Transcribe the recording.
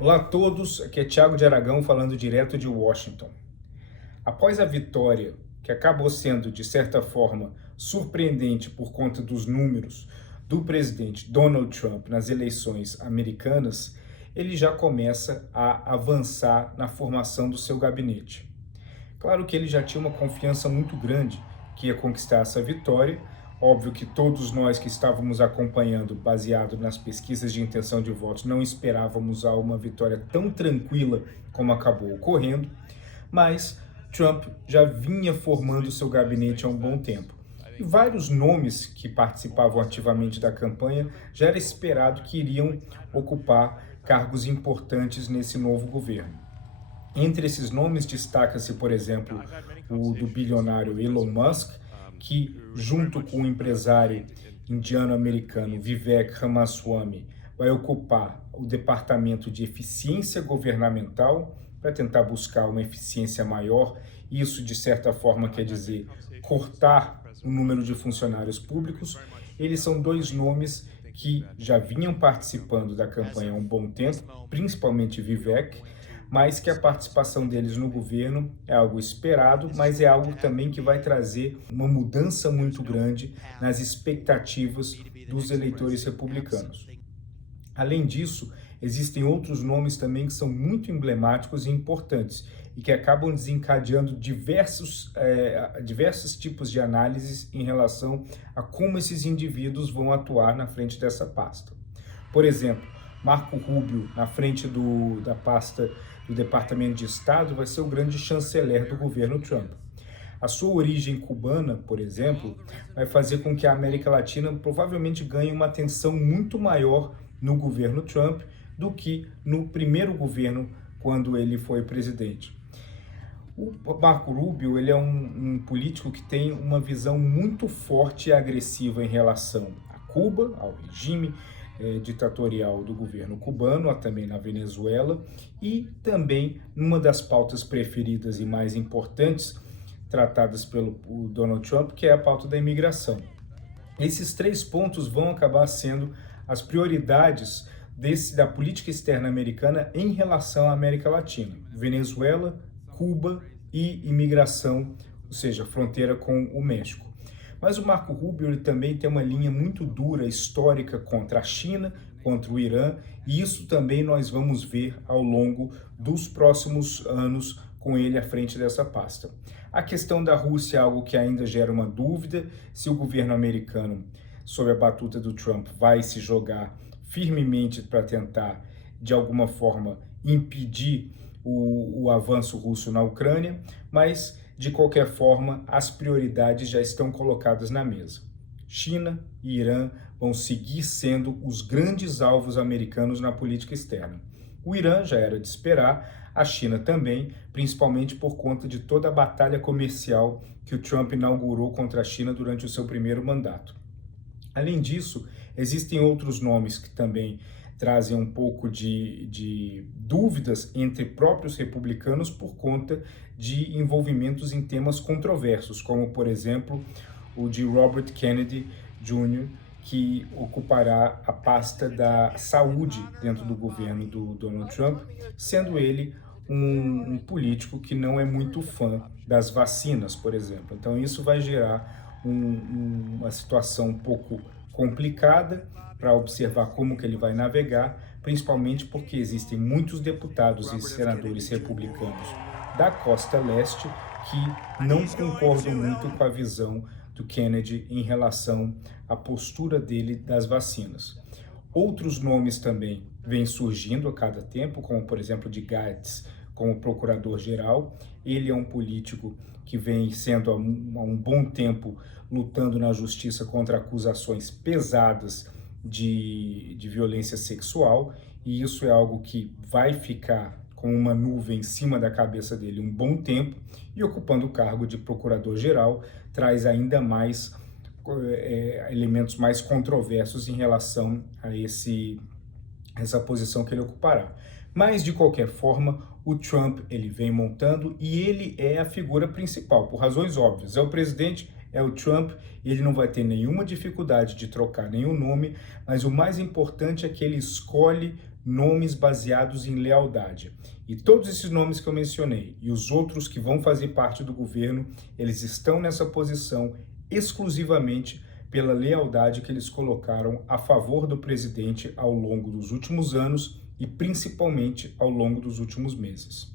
Olá a todos, aqui é Thiago de Aragão falando direto de Washington. Após a vitória, que acabou sendo, de certa forma, surpreendente por conta dos números do presidente Donald Trump nas eleições americanas, ele já começa a avançar na formação do seu gabinete. Claro que ele já tinha uma confiança muito grande que ia conquistar essa vitória. Óbvio que todos nós que estávamos acompanhando, baseado nas pesquisas de intenção de votos, não esperávamos uma vitória tão tranquila como acabou ocorrendo, mas Trump já vinha formando seu gabinete há um bom tempo. E vários nomes que participavam ativamente da campanha já era esperado que iriam ocupar cargos importantes nesse novo governo. Entre esses nomes destaca-se, por exemplo, o do bilionário Elon Musk, que, junto com o empresário indiano-americano Vivek Ramaswamy, vai ocupar o Departamento de Eficiência Governamental para tentar buscar uma eficiência maior. Isso, de certa forma, quer dizer cortar o número de funcionários públicos. Eles são dois nomes que já vinham participando da campanha há um bom tempo, principalmente Vivek, mas que a participação deles no governo é algo esperado, mas é algo também que vai trazer uma mudança muito grande nas expectativas dos eleitores republicanos. Além disso, existem outros nomes também que são muito emblemáticos e importantes e que acabam desencadeando diversos tipos de análises em relação a como esses indivíduos vão atuar na frente dessa pasta. Por exemplo, Marco Rubio, na frente da pasta do Departamento de Estado, vai ser o grande chanceler do governo Trump. A sua origem cubana, por exemplo, vai fazer com que a América Latina provavelmente ganhe uma atenção muito maior no governo Trump do que no primeiro governo, quando ele foi presidente. O Marco Rubio ele é um político que tem uma visão muito forte e agressiva em relação a Cuba, ao regime ditatorial do governo cubano, também na Venezuela, e também uma das pautas preferidas e mais importantes tratadas pelo Donald Trump, que é a pauta da imigração. Esses três pontos vão acabar sendo as prioridades da política externa americana em relação à América Latina: Venezuela, Cuba e imigração, ou seja, fronteira com o México. Mas o Marco Rubio ele também tem uma linha muito dura, histórica, contra a China, contra o Irã, e isso também nós vamos ver ao longo dos próximos anos com ele à frente dessa pasta. A questão da Rússia é algo que ainda gera uma dúvida, se o governo americano, sob a batuta do Trump, vai se jogar firmemente para tentar, de alguma forma, impedir o avanço russo na Ucrânia, mas, de qualquer forma, as prioridades já estão colocadas na mesa. China e Irã vão seguir sendo os grandes alvos americanos na política externa. O Irã já era de esperar, a China também, principalmente por conta de toda a batalha comercial que o Trump inaugurou contra a China durante o seu primeiro mandato. Além disso, existem outros nomes que também trazem um pouco de dúvidas entre próprios republicanos por conta de envolvimentos em temas controversos, como, por exemplo, o de Robert Kennedy Jr., que ocupará a pasta da saúde dentro do governo do Donald Trump, sendo ele um político que não é muito fã das vacinas, por exemplo. Então isso vai gerar uma situação um pouco complicada para observar como que ele vai navegar, principalmente porque existem muitos deputados e senadores republicanos da costa leste que não concordam muito com a visão do Kennedy em relação à postura dele das vacinas. Outros nomes também vêm surgindo a cada tempo, como por exemplo de Gaetz como procurador-geral. Ele é um político que vem sendo há um bom tempo lutando na justiça contra acusações pesadas de violência sexual, e isso é algo que vai ficar com uma nuvem em cima da cabeça dele um bom tempo, e ocupando o cargo de procurador-geral traz ainda mais elementos mais controversos em relação a essa posição que ele ocupará. Mas, de qualquer forma, o Trump ele vem montando e ele é a figura principal, por razões óbvias. É o presidente, é o Trump, e ele não vai ter nenhuma dificuldade de trocar nenhum nome, mas o mais importante é que ele escolhe nomes baseados em lealdade. E todos esses nomes que eu mencionei e os outros que vão fazer parte do governo, eles estão nessa posição exclusivamente pela lealdade que eles colocaram a favor do presidente ao longo dos últimos anos e principalmente ao longo dos últimos meses.